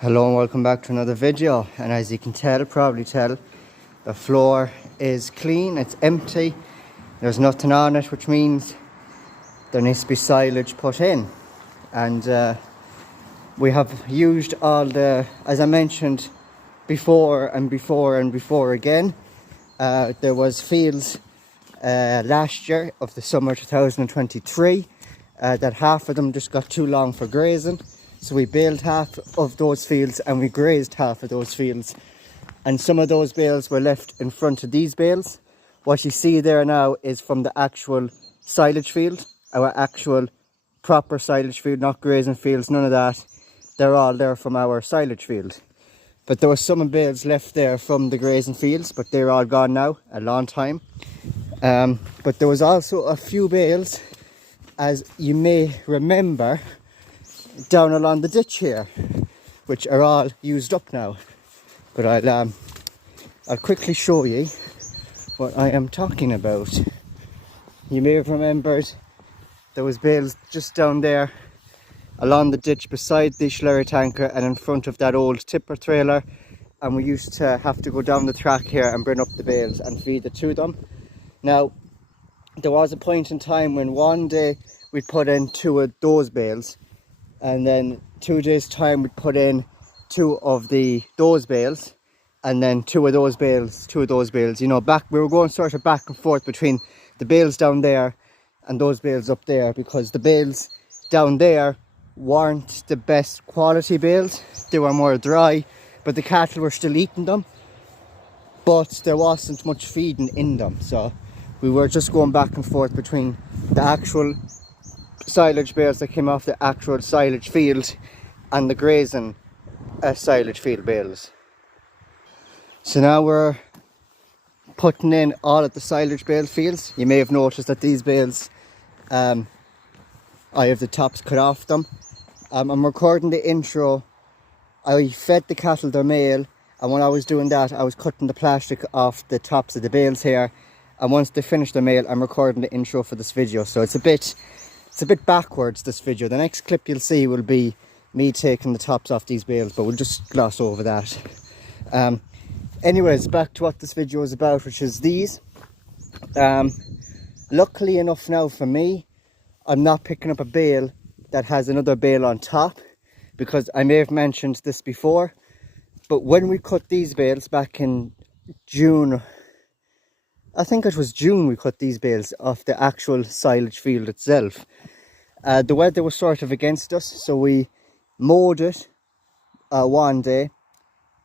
Hello and welcome back to another video, and as you can probably tell, the floor is clean, it's empty, there's nothing on it, which means there needs to be silage put in. And we have used all the, as I mentioned before again, there was fields last year of the summer 2023 that half of them just got too long for grazing. So we baled half of those fields and we grazed half of those fields. And some of those bales were left in front of these bales. What you see there now is from the actual silage field, our actual proper silage field, not grazing fields, none of that. They're all there from our silage field. But there were some bales left there from the grazing fields, but they're all gone now, a long time. But there was also a few bales, as you may remember, down along the ditch here, which are all used up now. But I'll quickly show you what I am talking about. You may have remembered there was bales just down there along the ditch beside the slurry tanker and in front of that old tipper trailer, and we used to have to go down the track here and bring up the bales and feed it to them. Now, there was a point in time when one day we'd put in 2 of those bales, and then 2 days time we'd put in 2 of those bales, and then 2 of those bales, you know, we were going sort of back and forth between the bales down there and those bales up there, because the bales down there weren't the best quality bales. They were more dry, but the cattle were still eating them, but there wasn't much feeding in them. So we were just going back and forth between the actual silage bales that came off the actual silage field and the grazing silage field bales. So now we're putting in all of the silage bale fields. You may have noticed that these bales, I have the tops cut off them. I'm recording the intro. I fed the cattle their meal, and when I was doing that I was cutting the plastic off the tops of the bales here, and once they finished their meal I'm recording the intro for this video. So it's a bit backwards, this video. The next clip you'll see will be me taking the tops off these bales, but we'll just gloss over that. Anyways, back to what this video is about, which is these. Luckily enough now for me, I'm not picking up a bale that has another bale on top, because I may have mentioned this before, but when we cut these bales back in June, I think it was June, we cut these bales off the actual silage field itself. The weather was sort of against us, so we mowed it one day,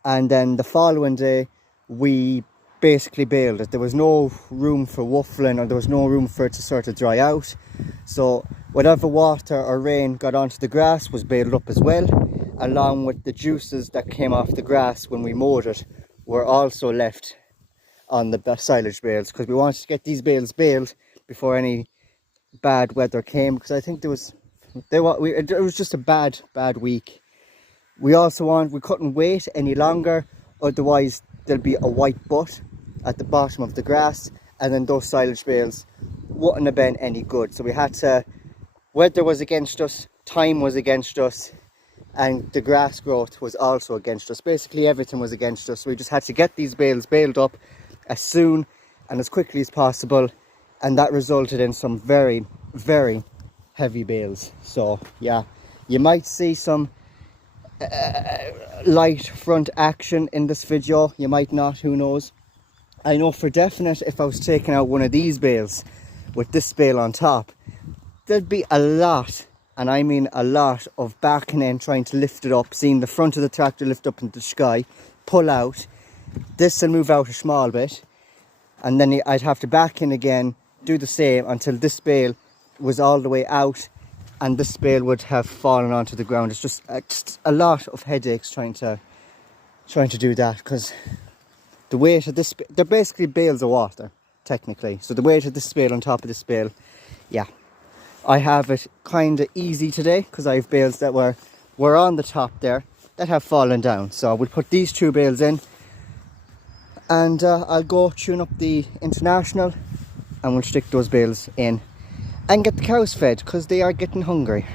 and then the following day we basically baled it. There was no room for waffling, or there was no room for it to sort of dry out. So whatever water or rain got onto the grass was baled up as well, along with the juices that came off the grass when we mowed it were also left on the silage bales, because we wanted to get these bales baled before any bad weather came, because I think it was just a bad week. We couldn't wait any longer, otherwise there'll be a white butt at the bottom of the grass, and then those silage bales wouldn't have been any good. So we had to, weather was against us, time was against us, and the grass growth was also against us. Basically everything was against us. So we just had to get these bales baled up as soon and as quickly as possible, and that resulted in some very, very heavy bales. So yeah, you might see some light front action in this video, you might not, who knows. I know for definite, if I was taking out one of these bales with this bale on top, there'd be a lot, and I mean a lot, of backing in, trying to lift it up, seeing the front of the tractor lift up into the sky, pull out, this will move out a small bit, and then I'd have to back in again, do the same until this bale was all the way out and this bale would have fallen onto the ground. It's just a lot of headaches trying to do that, because the weight of this, they're basically bales of water technically, so the weight of this bale on top of this bale, yeah, I have it kind of easy today because I have bales that were on the top there that have fallen down. So we'll put these 2 bales in, and I'll go tune up the International, and we'll stick those bales in and get the cows fed, because they are getting hungry.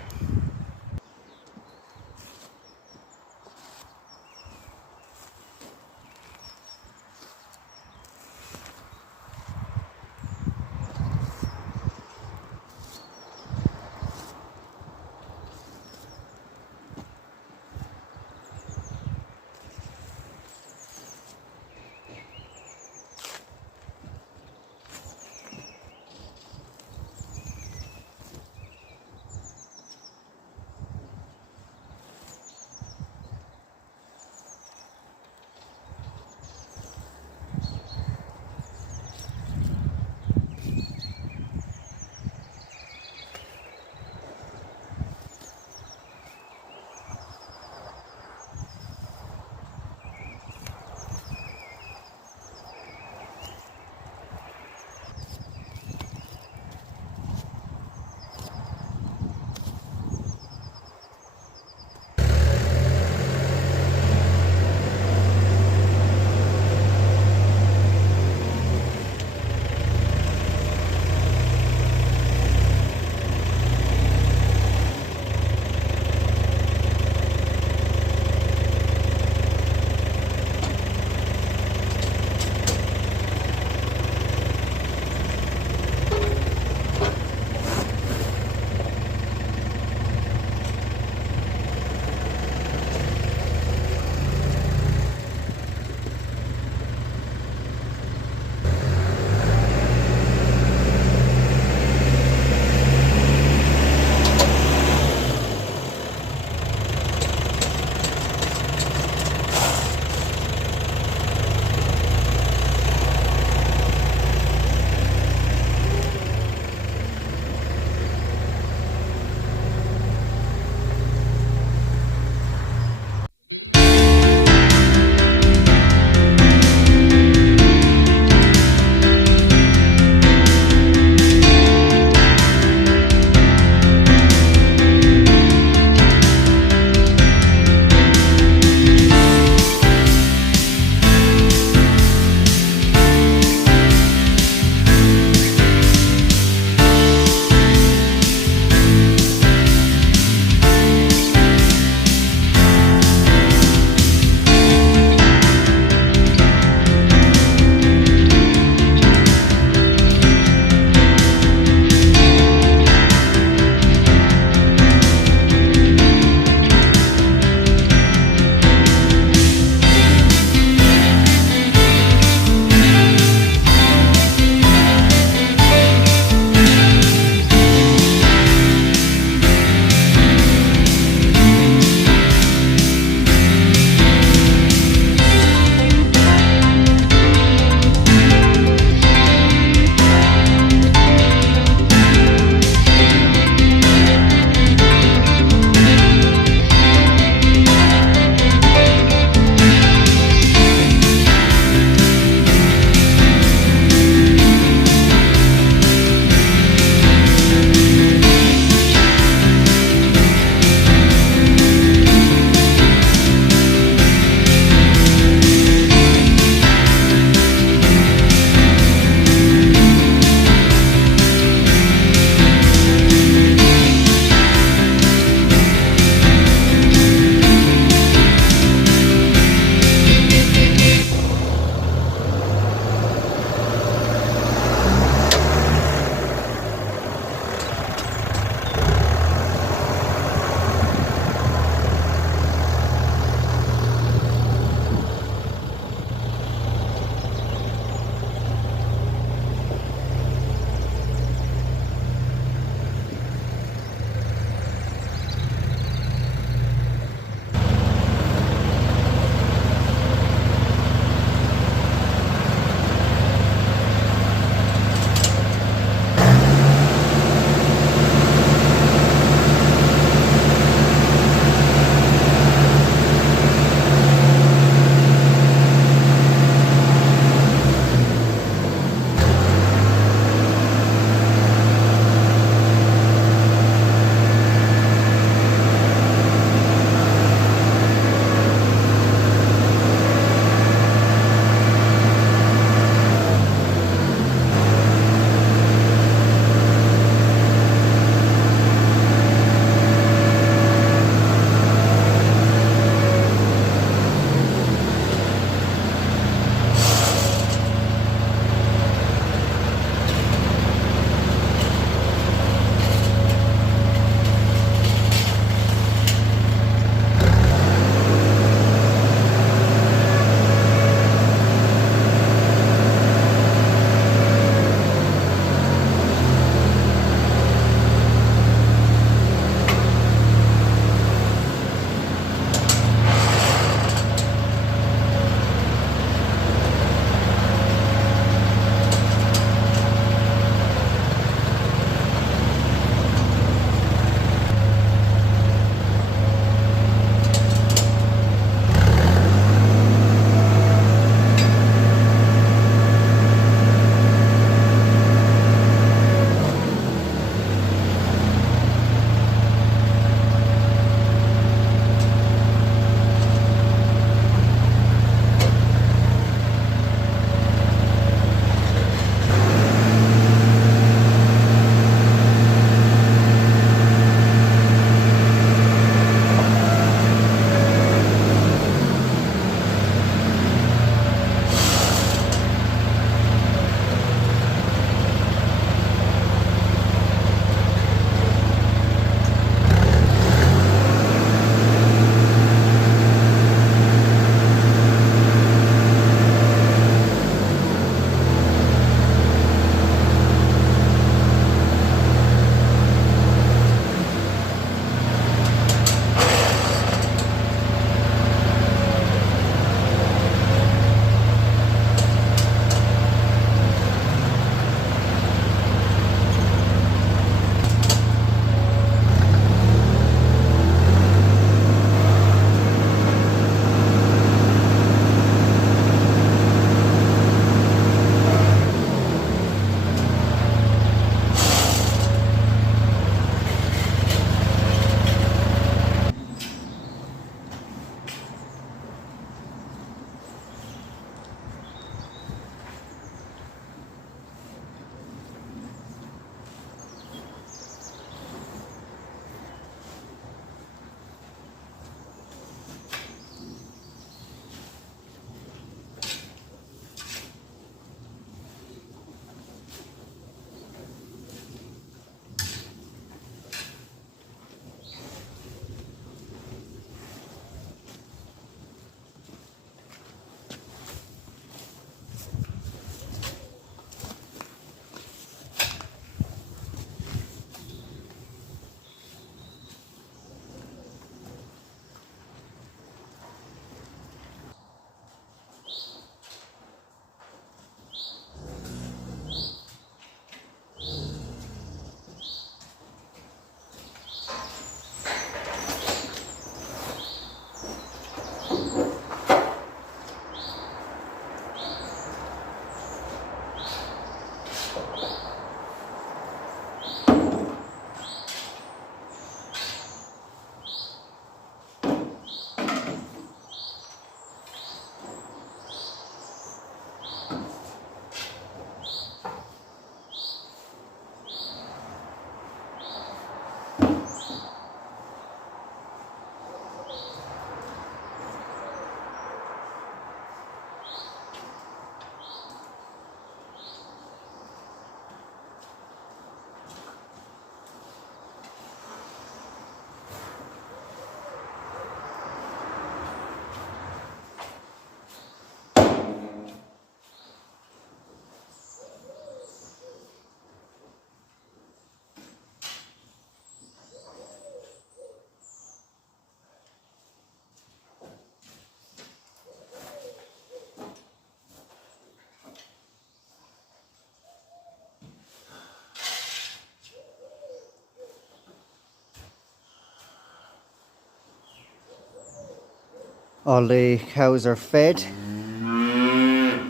All the cows are fed.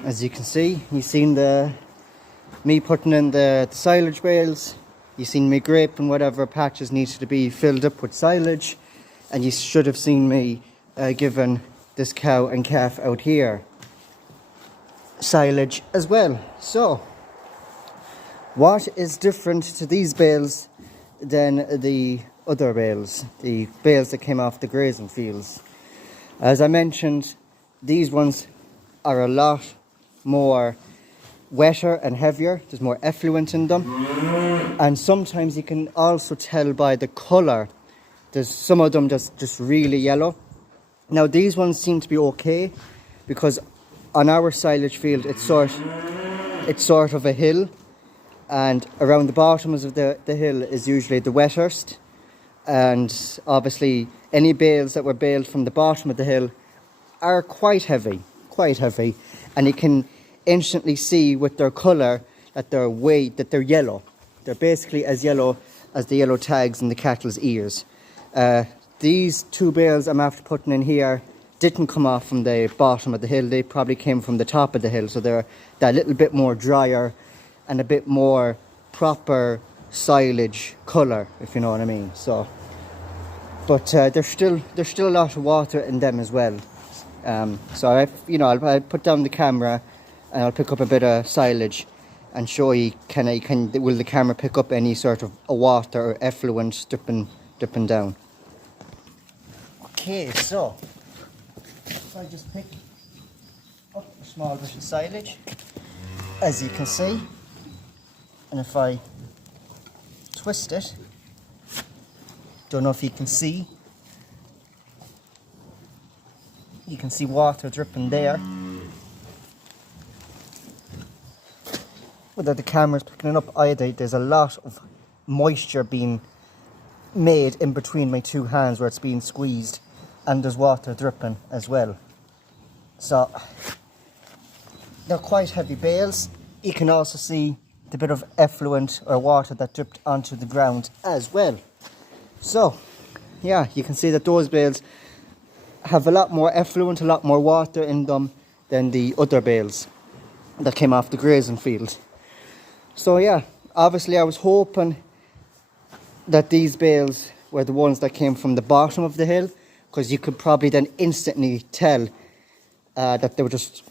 As you can see, you've seen me putting in the silage bales. You've seen me graping whatever patches needed to be filled up with silage. And you should have seen me giving this cow and calf out here silage as well. So, what is different to these bales than the other bales, the bales that came off the grazing fields? As I mentioned, these ones are a lot more wetter and heavier. There's more effluent in them, and sometimes you can also tell by the colour. There's some of them just really yellow. Now these ones seem to be okay because on our silage field it's sort of a hill, and around the bottoms of the hill is usually the wettest, and obviously any bales that were baled from the bottom of the hill are quite heavy, and you can instantly see with their colour that they're yellow. They're basically as yellow as the yellow tags in the cattle's ears. These two bales I'm after putting in here didn't come off from the bottom of the hill. They probably came from the top of the hill, so they're that little bit more drier and a bit more proper silage colour, if you know what I mean. So, but there's still a lot of water in them as well. So I'll put down the camera and I'll pick up a bit of silage and show you will the camera pick up any sort of water or effluent dripping down. Okay, so if I just pick up a small bit of silage, as you can see, and if I twist it, don't know if you can see water dripping there. Whether the camera's picking it up either, there's a lot of moisture being made in between my two hands where it's being squeezed, and there's water dripping as well. So they're quite heavy bales. You can also see the bit of effluent or water that dripped onto the ground as well. So yeah, you can see that those bales have a lot more effluent, a lot more water in them than the other bales that came off the grazing field. So yeah, obviously I was hoping that these bales were the ones that came from the bottom of the hill, because you could probably then instantly tell that they were just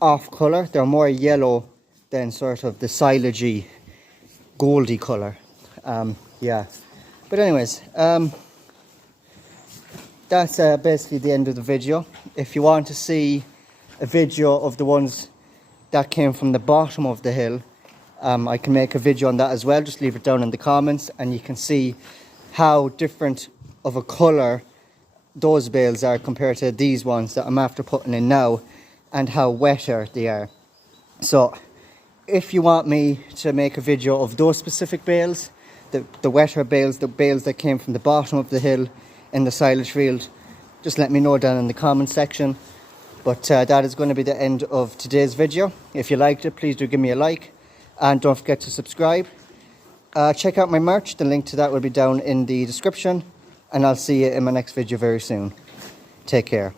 off colour. They're more yellow than sort of the silagey, goldy colour. Yeah, but anyways, that's basically the end of the video. If you want to see a video of the ones that came from the bottom of the hill, I can make a video on that as well. Just leave it down in the comments and you can see how different of a colour those bales are compared to these ones that I'm after putting in now, and how wetter they are. So if you want me to make a video of those specific bales, the wetter bales, the bales that came from the bottom of the hill in the silage field, just let me know down in the comment section. But that is going to be the end of today's video. If you liked it, please do give me a like, and don't forget to subscribe. Check out my merch, the link to that will be down in the description, and I'll see you in my next video very soon. Take care.